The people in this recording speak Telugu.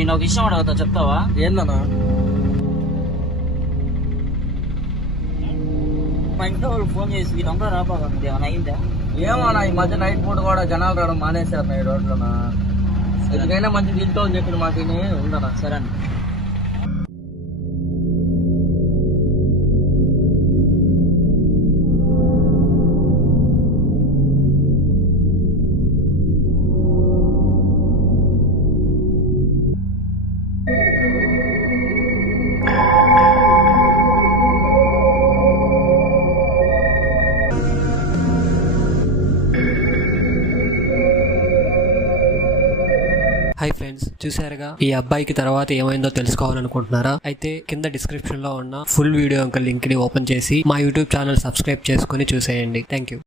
నేను ఒక విషయం అడుగుతా, చెప్తావా? ఏందన్నా? మా ఇంట్లో వాళ్ళు ఫోన్ చేసి వీళ్ళంతా రాబాగా ఏమైనా అయిందా? ఏమన్నా ఈ మధ్య నైట్ పూట కూడా జనాలు రావడం మానేశారు ఈ రోడ్లోన. ఎందుకైనా మంచి దీంతో చెప్పిన మాట ఉందన్నా. సరే అన్న. హాయ్ ఫ్రెండ్స్, చూసారుగా ఈ అబ్బాయికి తర్వాత ఏమైందో తెలుసుకోవాలనుకుంటున్నారా? అయితే కింద డిస్క్రిప్షన్ లో ఉన్న ఫుల్ వీడియో యొక్క లింక్ ని ఓపెన్ చేసి మా యూట్యూబ్ ఛానల్ సబ్స్క్రైబ్ చేసుకుని చూసేయండి. Thank you.